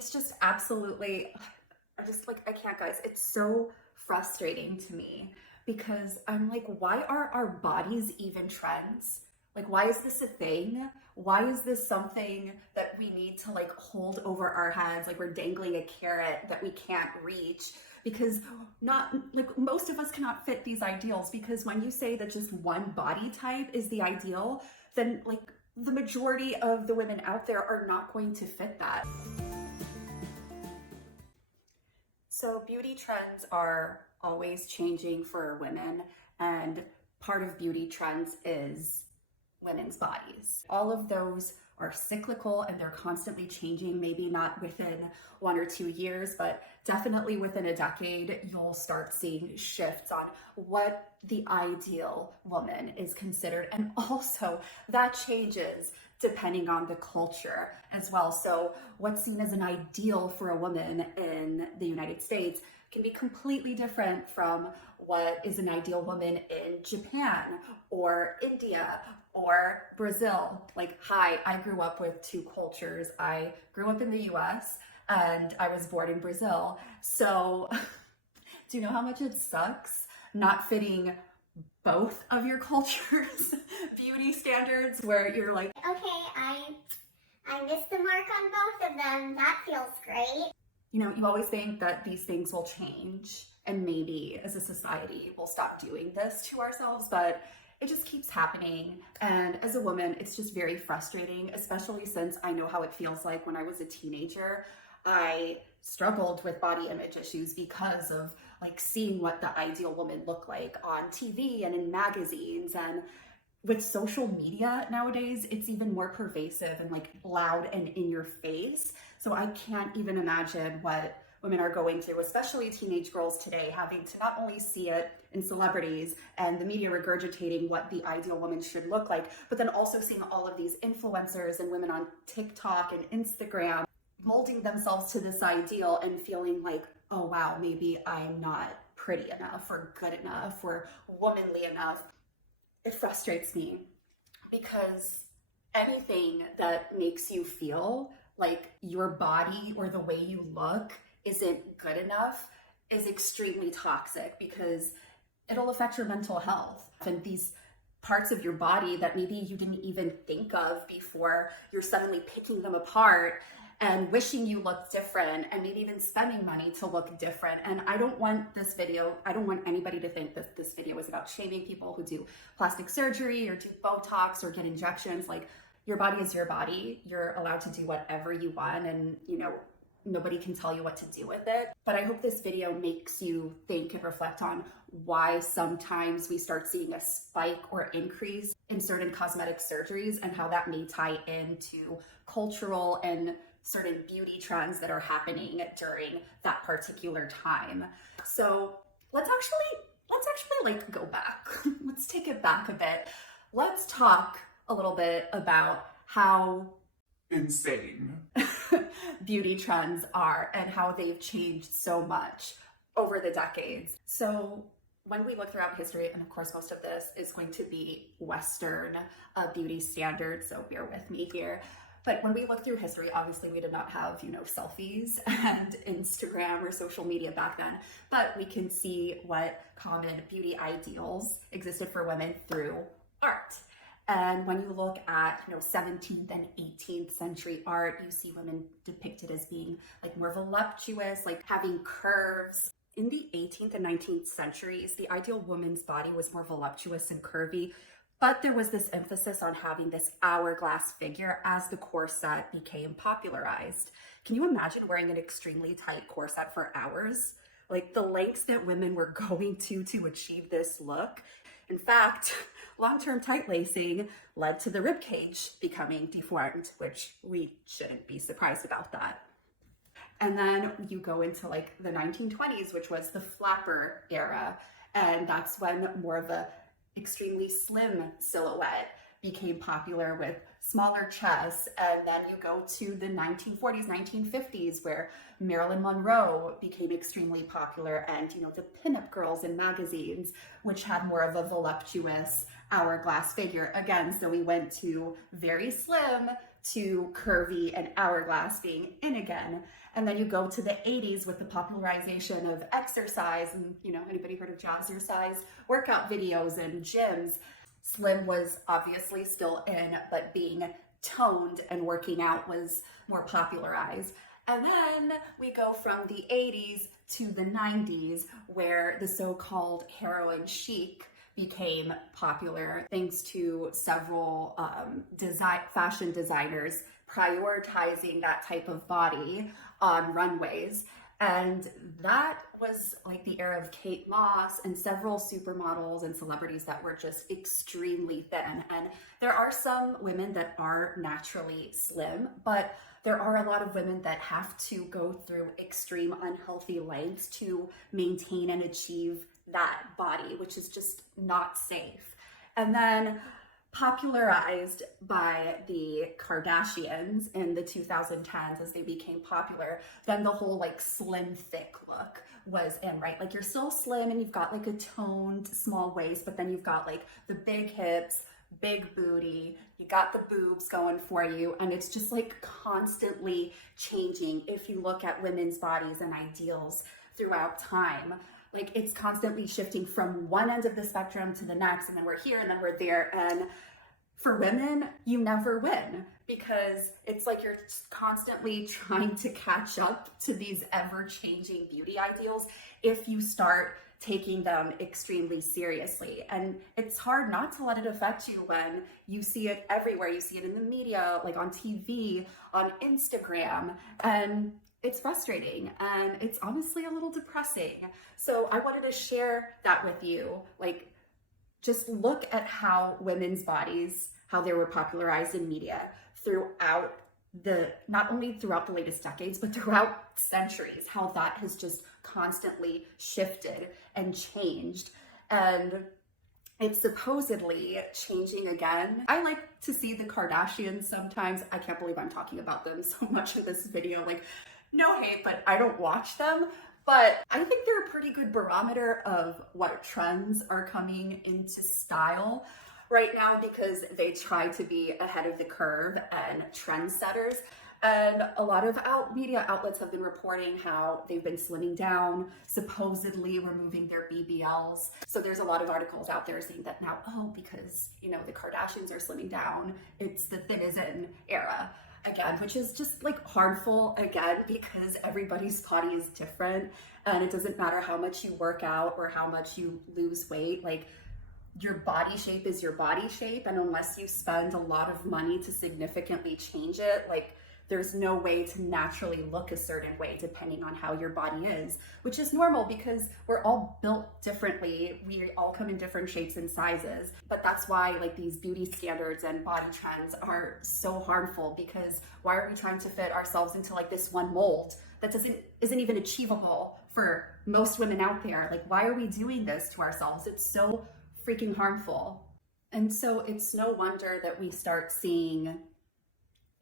it's just absolutely, I can't, guys. It's so frustrating to me because I'm like, why are our bodies even trends? Like, why is this a thing? Why is this something that we need to like hold over our heads? Like we're dangling a carrot that we can't reach because not like most of us cannot fit these ideals, because when you say that just one body type is the ideal, then like the majority of the women out there are not going to fit that. So beauty trends are always changing for women, and part of beauty trends is women's bodies. All of those are cyclical and they're constantly changing, maybe not within 1 or 2 years, but definitely within a decade, you'll start seeing shifts on what the ideal woman is considered. And also that changes depending on the culture as well. So what's seen as an ideal for a woman in the United States can be completely different from what is an ideal woman in Japan or India or Brazil. Like, hi, I grew up with 2 cultures. I grew up in the US and I was born in Brazil. So do you know how much it sucks not fitting both of your cultures' beauty standards, where you're like, okay, I missed the mark on both of them. That feels great. You know, you always think that these things will change and maybe as a society we'll stop doing this to ourselves, but it just keeps happening. And as a woman, it's just very frustrating, especially since I know how it feels like when I was a teenager. I struggled with body image issues because of like seeing what the ideal woman looked like on TV and in magazines. And with social media nowadays, it's even more pervasive and like loud and in your face. So I can't even imagine what women are going through, especially teenage girls today, having to not only see it in celebrities and the media regurgitating what the ideal woman should look like, but then also seeing all of these influencers and women on TikTok and Instagram molding themselves to this ideal and feeling like, oh wow, maybe I'm not pretty enough or good enough or womanly enough. It frustrates me because anything that makes you feel like your body or the way you look isn't good enough is extremely toxic, because it'll affect your mental health. And these parts of your body that maybe you didn't even think of before, you're suddenly picking them apart and wishing you looked different, and maybe even spending money to look different. And I don't want anybody to think that this video is about shaming people who do plastic surgery or do Botox or get injections. Like, your body is your body. You're allowed to do whatever you want, and you know, nobody can tell you what to do with it. But I hope this video makes you think and reflect on why sometimes we start seeing a spike or increase in certain cosmetic surgeries, and how that may tie into cultural and certain beauty trends that are happening during that particular time. So let's actually like go back. Let's take it back a bit. Let's talk a little bit about how insane beauty trends are and how they've changed so much over the decades. So when we look throughout history, and of course most of this is going to be Western beauty standards, so bear with me here. But when we look through history, obviously we did not have, you know, selfies and Instagram or social media back then, but we can see what common beauty ideals existed for women through art. And when you look at, you know, 17th and 18th century art, you see women depicted as being like more voluptuous, like having curves. In the 18th and 19th centuries, the ideal woman's body was more voluptuous and curvy, but there was this emphasis on having this hourglass figure as the corset became popularized. Can you imagine wearing an extremely tight corset for hours? Like the lengths that women were going to achieve this look. In fact, long-term tight lacing led to the ribcage becoming deformed, which we shouldn't be surprised about that. And then you go into like the 1920s, which was the flapper era. And that's when more of a extremely slim silhouette became popular with smaller chests. And then you go to the 1940s, 1950s, where Marilyn Monroe became extremely popular, and, you know, the pinup girls in magazines, which had more of a voluptuous hourglass figure. Again, so we went to very slim to curvy and hourglass being in again. And then you go to the 80s with the popularization of exercise and, anybody heard of jazzercise? Workout videos and gyms. Slim was obviously still in, but being toned and working out was more popularized. And then we go from the 80s to the 90s, where the so-called heroin chic became popular thanks to several fashion designers prioritizing that type of body on runways. And that was like the era of Kate Moss and several supermodels and celebrities that were just extremely thin. And there are some women that are naturally slim, but there are a lot of women that have to go through extreme unhealthy lengths to maintain and achieve that body, which is just not safe. And then popularized by the Kardashians in the 2010s as they became popular, then the whole like slim thick look was in, right? Like you're still slim and you've got like a toned small waist, but then you've got like the big hips, big booty, you got the boobs going for you, and it's just like constantly changing. If you look at women's bodies and ideals throughout time, like it's constantly shifting from one end of the spectrum to the next, and then we're here and then we're there. And for women, you never win, because it's like you're just constantly trying to catch up to these ever-changing beauty ideals if you start taking them extremely seriously. And it's hard not to let it affect you when you see it everywhere. You see it in the media, like on TV, on Instagram, and it's frustrating and it's honestly a little depressing. So I wanted to share that with you. Like, just look at how women's bodies, how they were popularized in media throughout not only throughout the latest decades, but throughout centuries, how that has just constantly shifted and changed. And it's supposedly changing again. I like to see the Kardashians sometimes. I can't believe I'm talking about them so much in this video. Like, no hate, but I don't watch them. But I think they're a pretty good barometer of what trends are coming into style right now, because they try to be ahead of the curve and trendsetters. And a lot of media outlets have been reporting how they've been slimming down, supposedly removing their BBLs. So there's a lot of articles out there saying that now, because, the Kardashians are slimming down, it's the thin is in era again, which is just like harmful again, because everybody's body is different. And it doesn't matter how much you work out or how much you lose weight, like your body shape is your body shape. And unless you spend a lot of money to significantly change it, like there's no way to naturally look a certain way depending on how your body is, which is normal because we're all built differently. We all come in different shapes and sizes. But that's why like these beauty standards and body trends are so harmful, because why are we trying to fit ourselves into like this one mold that isn't even achievable for most women out there? Like, why are we doing this to ourselves? It's so freaking harmful. And so it's no wonder that we start seeing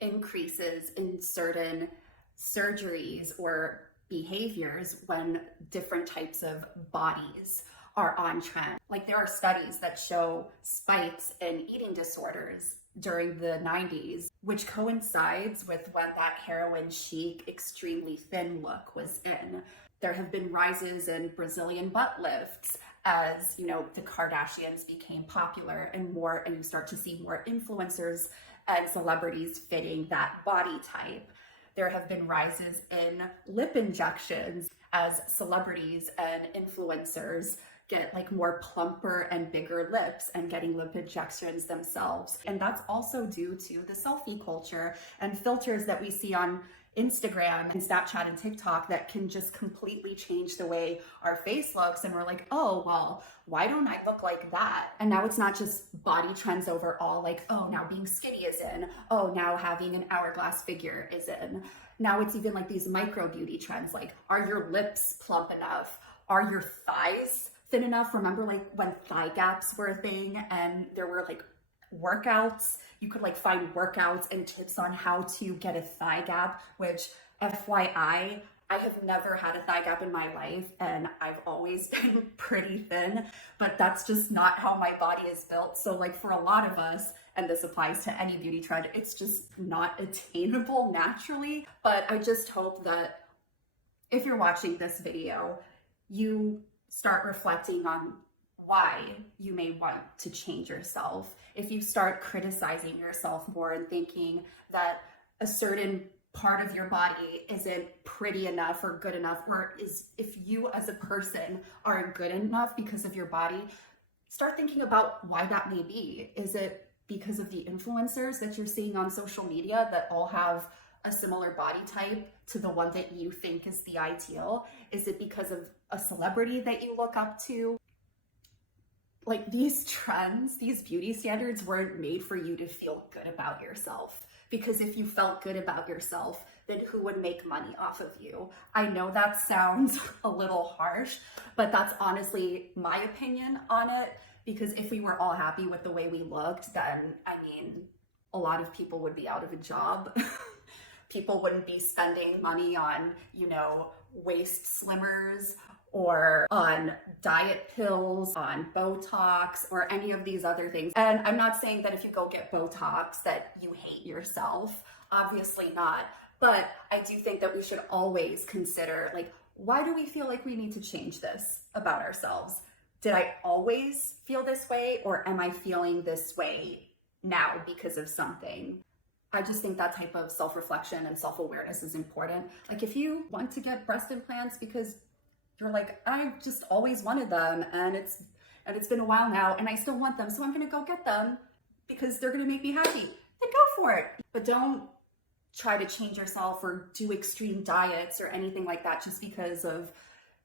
increases in certain surgeries or behaviors when different types of bodies are on trend. Like there are studies that show spikes in eating disorders during the 90s, which coincides with when that heroin chic, extremely thin look was in. There have been rises in Brazilian butt lifts as, the Kardashians became popular and you start to see more influencers and celebrities fitting that body type. There have been rises in lip injections as celebrities and influencers get like more plumper and bigger lips and getting lip injections themselves. And that's also due to the selfie culture and filters that we see on Instagram and Snapchat and TikTok that can just completely change the way our face looks. And we're like, oh, well, why don't I look like that? And now it's not just body trends overall, like, oh, now being skinny is in. Oh, now having an hourglass figure is in. Now it's even like these micro beauty trends, like, are your lips plump enough? Are your thighs thin enough? Remember like when thigh gaps were a thing and there were like workouts, you could like find workouts and tips on how to get a thigh gap, which FYI, I have never had a thigh gap in my life and I've always been pretty thin, but that's just not how my body is built. So like for a lot of us, and this applies to any beauty trend, it's just not attainable naturally. But I just hope that if you're watching this video, you start reflecting on why you may want to change yourself. If you start criticizing yourself more and thinking that a certain part of your body isn't pretty enough or good enough, or if you as a person aren't good enough because of your body, start thinking about why that may be. Is it because of the influencers that you're seeing on social media that all have a similar body type to the one that you think is the ideal? Is it because of a celebrity that you look up to? Like, these trends, these beauty standards weren't made for you to feel good about yourself. Because if you felt good about yourself, then who would make money off of you? I know that sounds a little harsh, but that's honestly my opinion on it. Because if we were all happy with the way we looked, then, I mean, a lot of people would be out of a job. People wouldn't be spending money on, you know, waist slimmers or on diet pills, on Botox, or any of these other things. And I'm not saying that if you go get Botox that you hate yourself, obviously not. But I do think that we should always consider, like, why do we feel like we need to change this about ourselves? Did I always feel this way, or am I feeling this way now because of something? I just think that type of self-reflection and self-awareness is important. Like, if you want to get breast implants because you're like, I just always wanted them, and it's been a while now, and I still want them, so I'm gonna go get them because they're gonna make me happy, then go for it. But don't try to change yourself or do extreme diets or anything like that just because of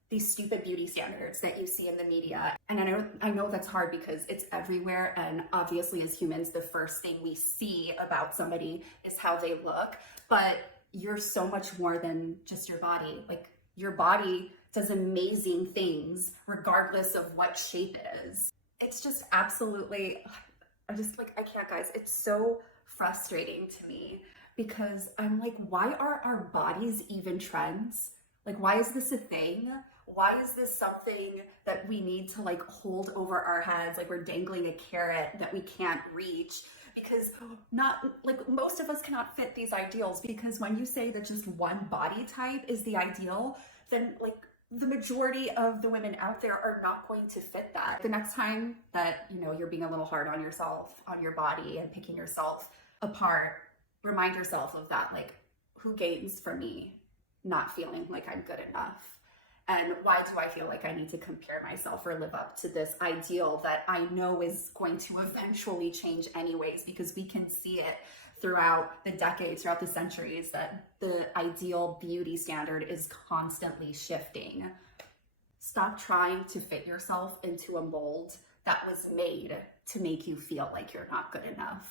these stupid beauty standards that you see in the media. And I know that's hard because it's everywhere, and obviously as humans, the first thing we see about somebody is how they look, but you're so much more than just your body. Like, your body does amazing things regardless of what shape it is. It's just absolutely, I can't, guys. It's so frustrating to me because I'm like, why are our bodies even trends? Like, why is this a thing? Why is this something that we need to like hold over our heads like we're dangling a carrot that we can't reach? Because most of us cannot fit these ideals, because when you say that just one body type is the ideal, then like the majority of the women out there are not going to fit that. The next time that, you know, you're being a little hard on yourself, on your body, and picking yourself apart, remind yourself of that. Like, who gains from me not feeling like I'm good enough? And why do I feel like I need to compare myself or live up to this ideal that I know is going to eventually change anyways? Because we can see it throughout the decades, throughout the centuries, that the ideal beauty standard is constantly shifting. Stop trying to fit yourself into a mold that was made to make you feel like you're not good enough.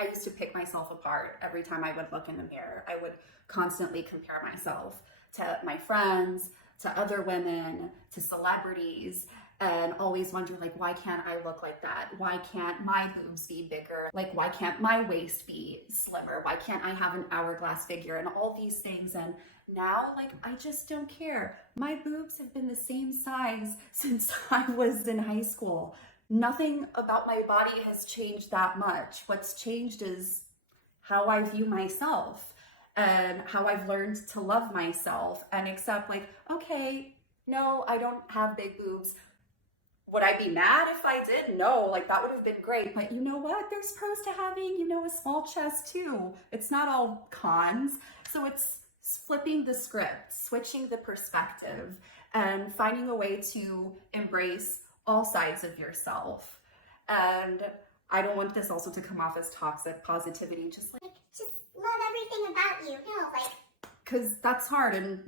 I used to pick myself apart every time I would look in the mirror. I would constantly compare myself to my friends, to other women, to celebrities, and always wonder, like, why can't I look like that? Why can't my boobs be bigger? Like, why can't my waist be slimmer? Why can't I have an hourglass figure? And all these things. And now, like, I just don't care. My boobs have been the same size since I was in high school. Nothing about my body has changed that much. What's changed is how I view myself and how I've learned to love myself and accept, like, okay, no, I don't have big boobs. Would I be mad if I did? No, like, that would have been great. But you know what? There's pros to having, you know, a small chest too. It's not all cons. So it's flipping the script, switching the perspective, and finding a way to embrace all sides of yourself. And I don't want this also to come off as toxic positivity, just love everything about you. No, like, because that's hard, and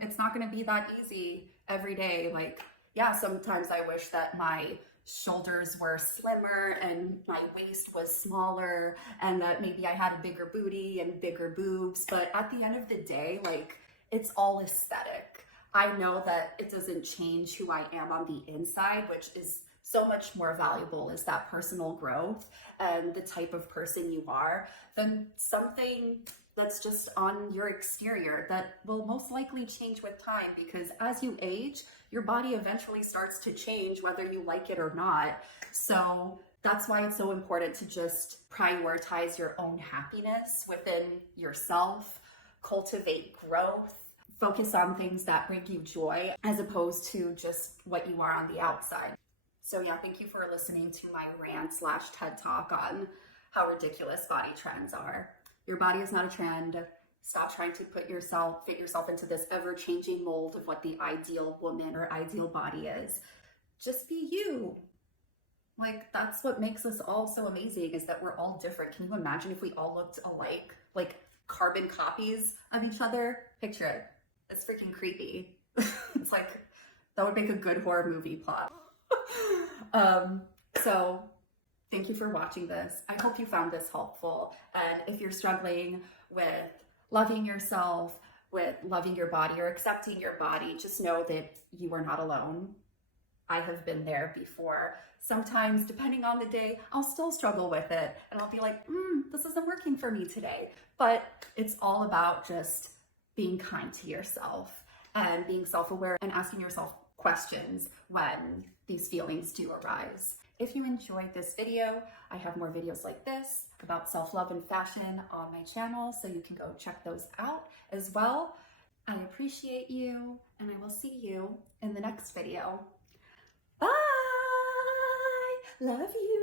it's not going to be that easy every day. Like, yeah, sometimes I wish that my shoulders were slimmer and my waist was smaller, and that maybe I had a bigger booty and bigger boobs. But at the end of the day, like, it's all aesthetic. I know that it doesn't change who I am on the inside, which is so much more valuable, is that personal growth and the type of person you are, than something that's just on your exterior that will most likely change with time. Because as you age, your body eventually starts to change whether you like it or not. So That's why it's so important to just prioritize your own happiness within yourself, cultivate growth, focus on things that bring you joy as opposed to just what you are on the outside. So yeah, thank you for listening to my rant/TED Talk on how ridiculous body trends are. Your body is not a trend. Stop trying to fit yourself into this ever-changing mold of what the ideal woman or ideal body is. Just be you. Like, that's what makes us all so amazing, is that we're all different. Can you imagine if we all looked alike, like carbon copies of each other? Picture it. It's freaking creepy. It's like, that would make a good horror movie plot. So thank you for watching this. I hope you found this helpful. And if you're struggling with loving yourself, with loving your body or accepting your body, just know that you are not alone. I have been there before. Sometimes, depending on the day, I'll still struggle with it and I'll be like, this isn't working for me today. But it's all about just being kind to yourself and being self-aware and asking yourself questions when these feelings do arise. If you enjoyed this video, I have more videos like this about self-love and fashion on my channel, so you can go check those out as well. I appreciate you, and I will see you in the next video. Bye! Love you!